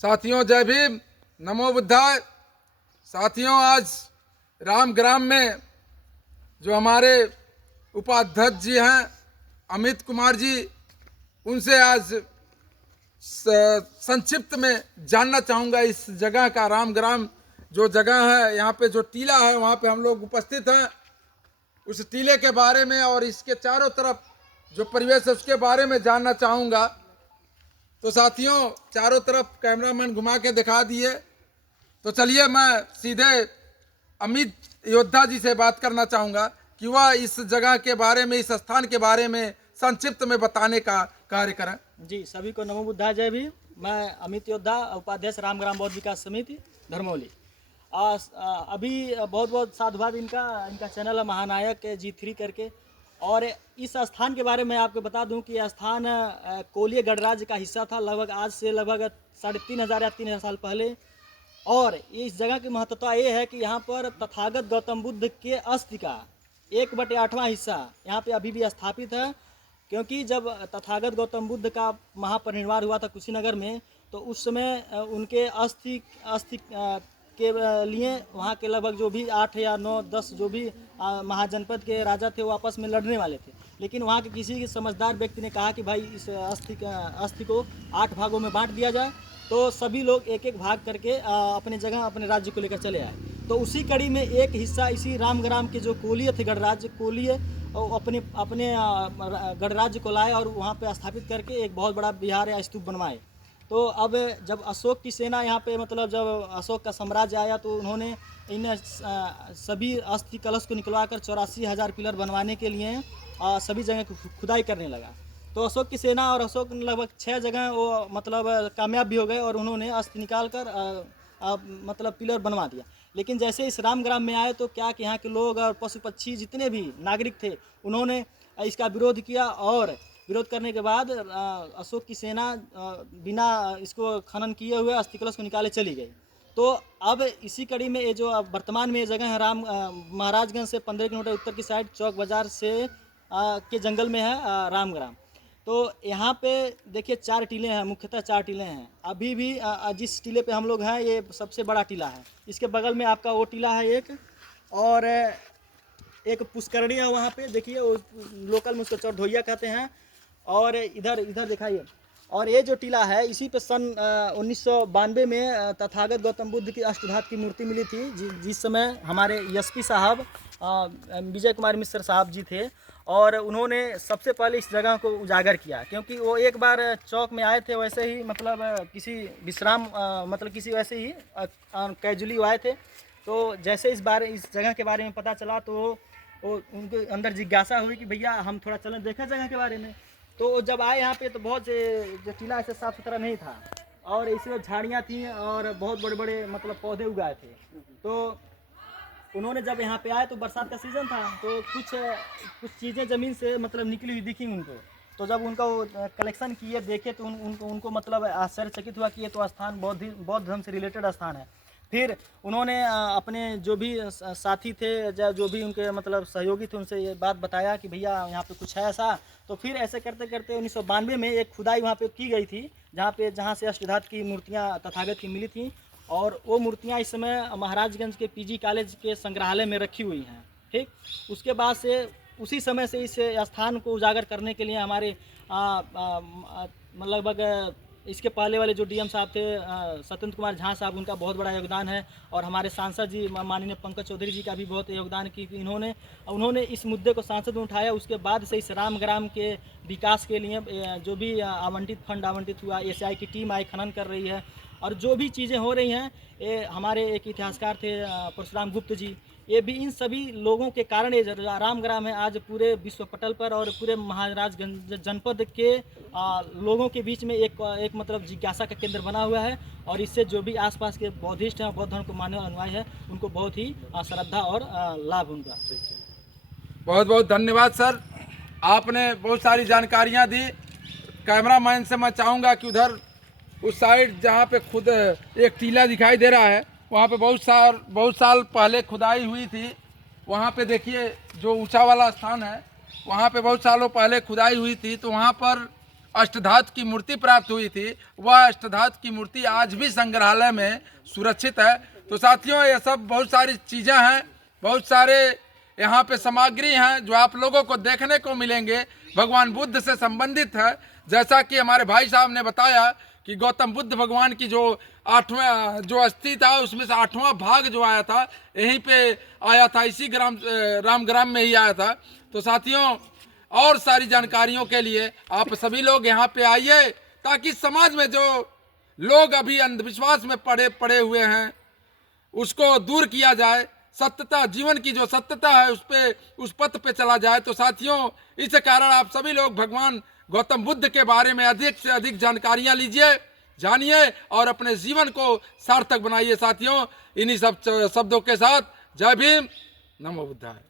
साथियों जय भीम, नमो बुद्धाय। साथियों आज रामग्राम में जो हमारे उपाध्यक्ष जी हैं अमित कुमार जी, उनसे आज संक्षिप्त में जानना चाहूँगा इस जगह का। रामग्राम जो जगह है, यहाँ पे जो टीला है वहाँ पे हम लोग उपस्थित हैं, उस टीले के बारे में और इसके चारों तरफ जो परिवेश है उसके बारे में जानना चाहूँगा। तो साथियों चारों तरफ कैमरामैन घुमा के दिखा दिए, तो चलिए मैं सीधे अमित योद्धा जी से बात करना चाहूँगा कि वह इस जगह के बारे में, इस स्थान के बारे में संक्षिप्त में बताने का कार्य करें। जी, सभी को नमो बुद्धाय जय भीम। मैं अमित योद्धा, उपाध्यक्ष रामग्राम बौद्ध विकास समिति धर्मौली। अभी बहुत बहुत साधुवाद इनका चैनल है महानायक G3 करके। और इस स्थान के बारे में आपको बता दूं कि यह स्थान कोलिय गणराज्य का हिस्सा था, लगभग आज से लगभग 3500 या 3000 साल पहले। और इस जगह की महत्वता ये है कि यहाँ पर तथागत गौतम बुद्ध के अस्थि का 1/8वां हिस्सा यहाँ पे अभी भी स्थापित है। क्योंकि जब तथागत गौतम बुद्ध का महापरिनिर्वाण हुआ था कुशीनगर में, तो उस समय उनके अस्थि के लिए वहाँ के लगभग जो भी 8 या 9 10 जो भी महाजनपद के राजा थे वो आपस में लड़ने वाले थे। लेकिन वहाँ के किसी समझदार व्यक्ति ने कहा कि भाई इस अस्थि को 8 भागों में बांट दिया जाए। तो सभी लोग एक एक भाग करके अपने जगह अपने राज्य को लेकर चले आए। तो उसी कड़ी में एक हिस्सा इसी रामग्राम के जो कोलिय थे, गणराज्य कोलिय, अपने अपने गणराज्य को लाए और वहाँ पे स्थापित करके एक बहुत बड़ा विहार या स्तूप बनवाए। तो अब जब अशोक की सेना यहाँ पे, मतलब जब अशोक का साम्राज्य आया, तो उन्होंने इन सभी अस्थि कलश को निकलवाकर 84,000 पिलर बनवाने के लिए सभी जगह खुदाई करने लगा। तो अशोक की सेना और अशोक लगभग 6 जगह वो मतलब कामयाब भी हो गए और उन्होंने अस्थि निकाल कर मतलब पिलर बनवा दिया। लेकिन जैसे इस रामग्राम में आए तो क्या कि यहाँ के लोग और पशु पक्षी जितने भी नागरिक थे, उन्होंने इसका विरोध किया। और विरोध करने के बाद अशोक की सेना बिना इसको खनन किए हुए अस्थि कलश को निकाले चली गई। तो अब इसी कड़ी में ये जो वर्तमान में ये जगह है महाराजगंज से 15 किलोमीटर उत्तर की साइड चौक बाज़ार से के जंगल में है रामग्राम। तो यहाँ पे देखिए 4 टीले हैं, मुख्यतः 4 टीले हैं। अभी भी जिस टीले पे हम लोग हैं ये सबसे बड़ा टीला है। इसके बगल में आपका वो टीला है एक, और एक पुष्करणी है वहाँ पे, देखिए वो लोकल में उसको चौढोइया कहते हैं। और इधर दिखाइए। और ये जो टीला है इसी पे सन 1992 में तथागत गौतम बुद्ध की अष्टधातु की मूर्ति मिली थी, जिस समय हमारे एसपी साहब विजय कुमार मिश्र साहब जी थे। और उन्होंने सबसे पहले इस जगह को उजागर किया, क्योंकि वो एक बार चौक में आए थे, वैसे ही मतलब किसी विश्राम मतलब किसी वैसे ही कैजुअली आए थे। तो जैसे इस जगह के बारे में पता चला तो वो उनके अंदर जिज्ञासा हुई कि भैया हम थोड़ा चलें देखें जगह के बारे में। तो जब आए यहाँ पे तो बहुत जो टीला ऐसे साफ़ सुथरा नहीं था और इसमें झाड़ियाँ थी और बहुत बड़े बड़े मतलब पौधे उगाए थे। तो उन्होंने जब यहाँ पे आए तो बरसात का सीज़न था, तो कुछ चीज़ें ज़मीन से मतलब निकली हुई दिखी उनको। तो जब उनका वो कलेक्शन किए देखे तो उनको मतलब आश्चर्यचकित हुआ कि ये तो स्थान बौद्ध धर्म से रिलेटेड स्थान है। फिर उन्होंने अपने जो भी साथी थे, जो भी उनके मतलब सहयोगी थे, उनसे ये बात बताया कि भैया यहाँ पे कुछ है ऐसा। तो फिर ऐसे करते करते 1992 में एक खुदाई वहाँ पे की गई थी, जहाँ से अष्टधातु की मूर्तियाँ तथागत की मिली थी। और वो मूर्तियाँ इस समय महाराजगंज के PG कॉलेज के संग्रहालय में रखी हुई हैं। ठीक, उसके बाद से उसी समय से इस स्थान को उजागर करने के लिए हमारे लगभग इसके पहले वाले जो DM साहब थे सत्येंद्र कुमार झा साहब, उनका बहुत बड़ा योगदान है। और हमारे सांसद जी माननीय पंकज चौधरी जी का भी बहुत योगदान की उन्होंने इस मुद्दे को सांसद में उठाया। उसके बाद से इस रामग्राम के विकास के लिए जो भी फंड आवंटित हुआ, SI की टीम आई, खनन कर रही है। और जो भी चीज़ें हो रही हैं, ये हमारे एक इतिहासकार थे परशुराम गुप्त जी, ये भी इन सभी लोगों के कारण ये रामग्राम है आज पूरे विश्व पटल पर और पूरे महाराजगंज जनपद के लोगों के बीच में एक मतलब जिज्ञासा का केंद्र बना हुआ है। और इससे जो भी आसपास के बौद्धिस्ट हैं, बौद्ध धर्म को मानने अनुयायी है, उनको बहुत ही श्रद्धा और लाभ उनका। बहुत बहुत धन्यवाद सर, आपने बहुत सारी जानकारियाँ दी। कैमरामैन से मैं चाहूँगा कि उधर उस साइड जहाँ पे खुद एक टीला दिखाई दे रहा है, वहाँ पे बहुत साल पहले खुदाई हुई थी। वहाँ पे देखिए जो ऊंचा वाला स्थान है, वहाँ पे बहुत सालों पहले खुदाई हुई थी। तो वहाँ पर अष्टधातु की मूर्ति प्राप्त हुई थी, वह अष्टधातु की मूर्ति आज भी संग्रहालय में सुरक्षित है। तो साथियों, ये सब बहुत सारी चीज़ें हैं, बहुत सारे यहाँ पे सामग्री हैं जो आप लोगों को देखने को मिलेंगे, भगवान बुद्ध से संबंधित है। जैसा कि हमारे भाई साहब ने बताया कि गौतम बुद्ध भगवान की जो 8वां जो अस्थि था, उसमें से 8वां भाग जो आया था यहीं पे आया था, इसी रामग्राम में ही आया था। तो साथियों, और सारी जानकारियों के लिए आप सभी लोग यहाँ पे आइए, ताकि समाज में जो लोग अभी अंधविश्वास में पड़े हुए हैं उसको दूर किया जाए, सत्यता, जीवन की जो सत्यता है उस पथ पे चला जाए। तो साथियों, इस कारण आप सभी लोग भगवान गौतम बुद्ध के बारे में अधिक से अधिक जानकारियां लीजिए, जानिए और अपने जीवन को सार्थक बनाइए। साथियों, इन्हीं सब शब्दों के साथ जय भीम, नमो बुद्धाय।